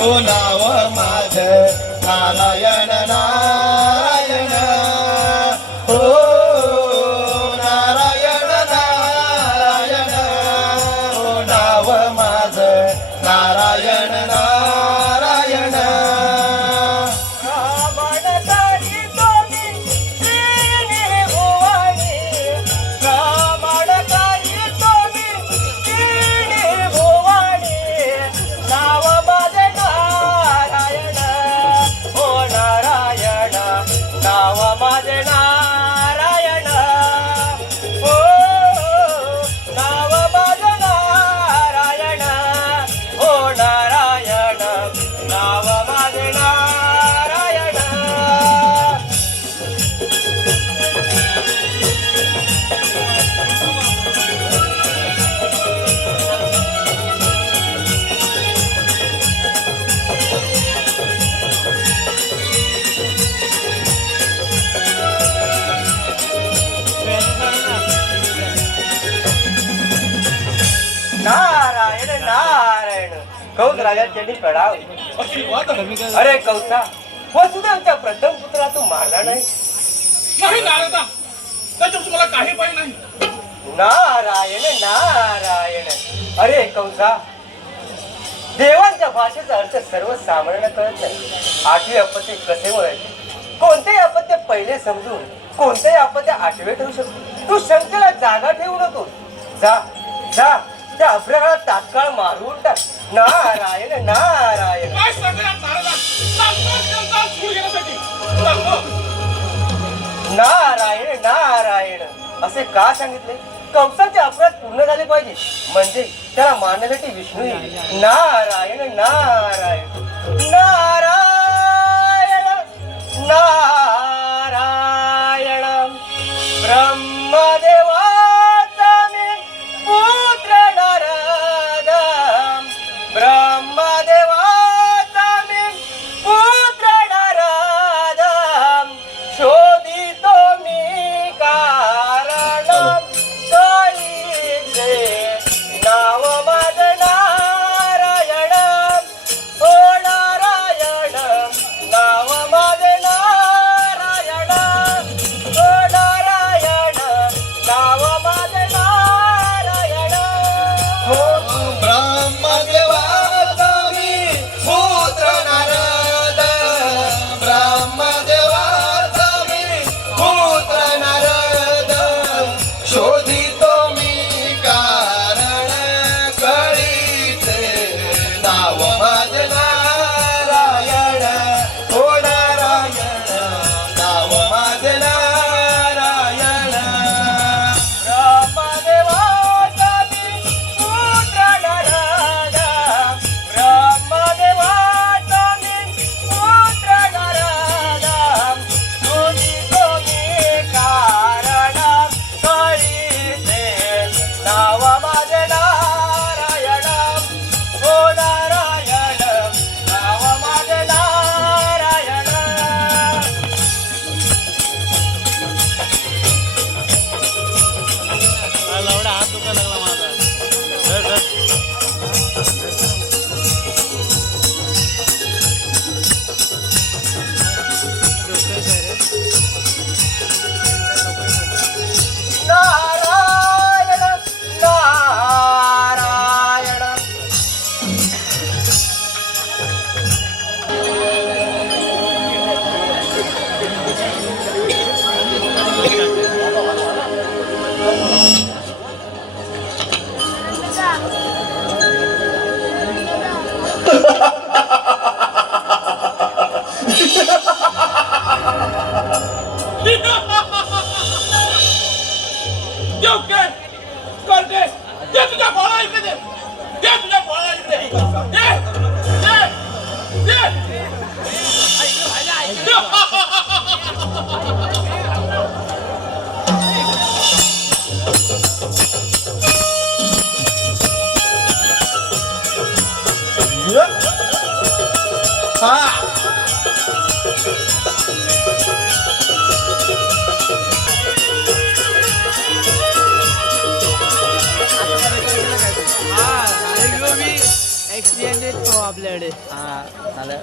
ओ नाव माझं नारायण नारायण ओ नारायण नारायण ओ नाव माझं नारायण नारायण नारायण नारायण कौस राजांनी प्रणाम. अरे कौसा वसुदेवच्या प्रथम पुत्रा तू मारला नाही. नाही नारदा, त्याच्यापासून मला काही पाहिजे नाही. नारायण नारायण. अरे कौसा देवांच्या भाषेचा अर्थ सर्वसामान्यांना कळत नाही. आठवे अपत्य कसे ओळखायचे? कोणतेही अपत्य पहिले समजून कोणतेही अपत्य आठवे ठेवू शकतो. तू शंकेला जागा ठेवू नको. जा जा त्या अभ्रकाला तात्काळ मारून टाक. नारायण नारायण. काय सांगणार नारदा? सांगतो सूर घेण्यासाठी सांगतो. नारायण नारायण असे का सांगितले? कंसाचे अपराध पूर्ण झाले पाहिजे म्हणजे त्याला मारण्यासाठी विष्णू येईल. नारायण नारायण नारायण नारायण. ब्रह्मदेवाचा मी पुत्र नारद. ब्रह्मदेवाचा मी पुत्र नारद. शोधितो मी कारण कळीचे नाव माझं नारायण. ओ नारायण नाव माझं नारायण. ओ नारायण नाव माझं नारायण. हो ब्रह्मदेवाचा मी पुत्र नारद. ब्रह्मदेवाचा मी पुत्र नारद. शोधितो मी कारण कळीचे नाव माझं नारायण. हो नारायण नाव माझं नारायण. ब्रह्मदेवाचा मी पुत्र नारद. ब्रह्मदेवाचा मी पुत्र नारद. शोधितो मी कारण कळीचे नाव माझं नारायण. ओ नारायण नाव माझं नारायण. एवढा हात दुखा लागला माझा. धर, धर. नारायण नारायण. देव काय करते? दे तुझ्या भावाला इकडे दे. दे तुझ्या भावाला इकडे दे. दे दे दे. हा extended problem. माझ्याकडे. हा झालं.